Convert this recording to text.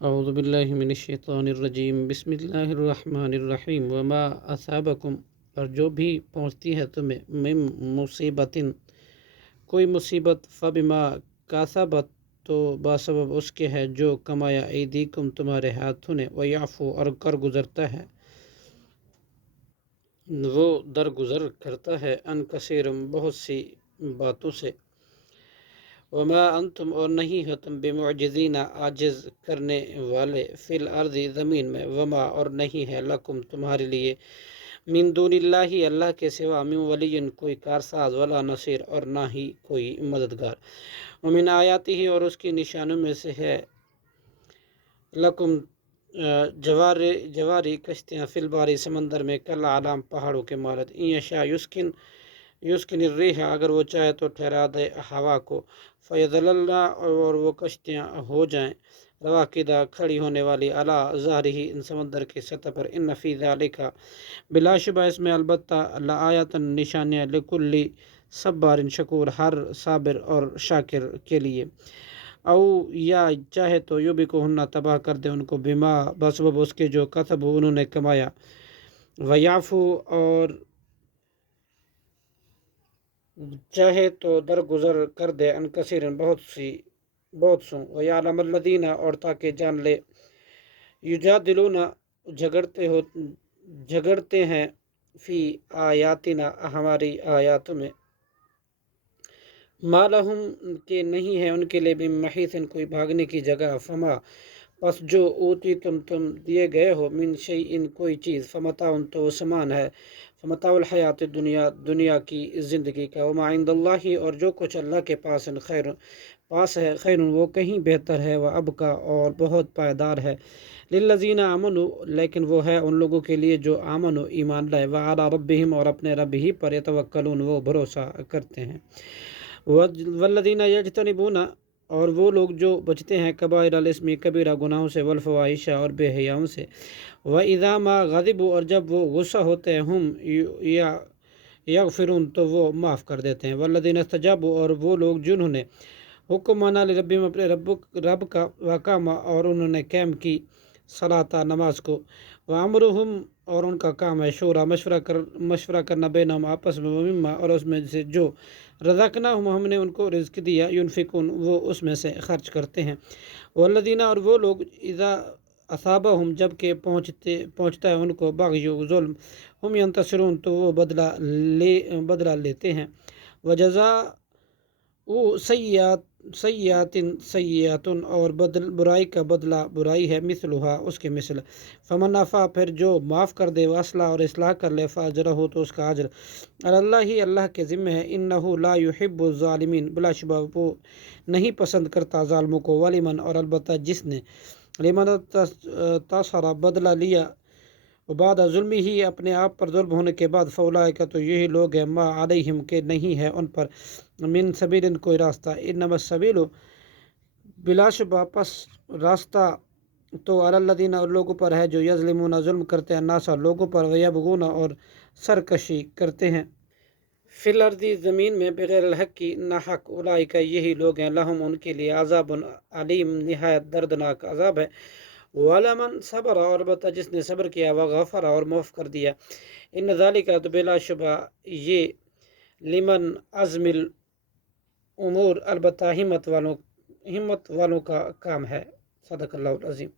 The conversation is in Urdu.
اعوذ باللہ من الشیطان الرجیم بسم اللہ الرحمن الرحیم وما اصابکم، اور جو بھی پہنچتی ہے تمہیں من مصیبت کوئی مصیبت، فبما کاسبت تو باسبب اس کے ہے جو کمایا ایدیکم تمہارے ہاتھوں نے، ویعفو اور کر گزرتا ہے وہ درگزر کرتا ہے ان کثیرم بہت سی باتوں سے، وما انتم اور نہیں ہو تم بمعجزین عاجز کرنے والے، فی الارض زمین میں، وما اور نہیں ہے لکم تمہارے لیے، من دون اللہ اللہ کے سوا، من ولی کوئی کارساز، ولا نصیر اور نہ ہی کوئی مددگار، ومن آیاتہ اور اس کی نشانوں میں سے ہے، لکم جواری کشتیاں، فی الباری سمندر میں، کل علام پہاڑوں کے مانند، ان یشاء یسکن الریح اگر وہ چاہے تو ٹھہرا دے ہوا کو، فیضللنا اور وہ کشتیاں ہو جائیں، رواقدہ کھڑی ہونے والی، علی ظہرہ ان سمندر کی سطح پر، ان فی ذالک بلا شبہ اس میں البتہ لآیات نشانیاں، لکل صبار شکور ہر صابر اور شاکر کے لیے، او یا چاہے تو یوبکہن تباہ کر دے ان کو، بما بسبب اس کے جو کسب انہوں نے کمایا، ویعفو اور چاہے تو درگزر کر دے ان کثیر بہت سوں، ویعلم الذین اور تاکہ جان لے، یجادلون جھگڑتے ہیں، فی آیاتنا ہماری آیاتوں میں، ما لہم کہ نہیں ہے ان کے لیے، من محیص کوئی بھاگنے کی جگہ، فما پس جو اوتی تم دیے گئے ہو، من شیء کوئی چیز، فمتاع تو وہ سامان ہے، فمتاع الحیات دنیا کی زندگی کا، وما عند اللہ اور جو کچھ اللہ کے پاس ہے، خیر وہ کہیں بہتر ہے، و ابقا اور بہت پائیدار ہے، للذین آمنوا لیکن وہ ہے ان لوگوں کے لیے جو آمنوا ایمان لائے، وعلی ربہم اور اپنے رب ہی پر، یتوکلون وہ بھروسہ کرتے ہیں، والذین یجتنبون اور وہ لوگ جو بچتے ہیں، کبائر الاسم کبیرہ گناہوں سے، والفواحش اور بے حیاؤں سے، وَإِذَا مَا غَضِبُوا اور جب وہ غصہ ہوتے ہیں، ہم یغفرون تو وہ معاف کر دیتے ہیں، والذین استجابوا اور وہ لوگ جنہوں نے حکم مانا، لربہم اپنے رب کا، وقام اور انہوں نے قائم کی صلاۃ نماز کو، وامرہم اور ان کا کام ہے شورا مشورہ کرنا، بینہم آپس میں، ومما اور اس میں سے جو رزقناہم ہم نے ان کو رزق دیا، ینفقون وہ اس میں سے خرچ کرتے ہیں، والذین اور وہ لوگ اذا اصابہم جب کہ پہنچتا ہے ان کو، بغی ظلم، ہم ینتصرون تو وہ بدلہ لیتے ہیں، وجزاء سیئات اور برائی کا بدلہ برائی ہے، مثلھا اس کے مثل، فمن عفا پھر جو معاف کر دے، واصلح اور اصلاح کر لے، فاجرہ تو اس کا اجر اللہ کے ذمہ ہے، انہ لا یحب الظالمین بلا شبہ وہ نہیں پسند کرتا ظالموں کو، ولمن اور البتہ جس نے، لمن تصر بدلہ لیا، بعد ظلم ہی اپنے آپ پر ظلم ہونے کے بعد، فاولئک تو یہی لوگ ہیں، ما علیہم کہ نہیں ہے ان پر، من سبیل کوئی راستہ، انما السبیل بلا شبہ پس راستہ تو علی الذین اور لوگوں پر ہے جو یظلمون ظلم کرتے ہیں، الناس لوگوں پر، ویبغون اور سرکشی کرتے ہیں، فی الارض زمین میں، بغیر الحق کی ناحق، اولئک یہی لوگ ہیں، لہم ان کے لیے، عذاب علیم نہایت دردناک عذاب ہے، وَلَمَنْ صبر اور البتہ جس نے صبر کیا، وغفر اور معاف کر دیا، ان ذالک تو بلا شبہ یہ، لمن عزم الامور البتہ ہمت والوں کا کام ہے، صدق اللہ العظیم۔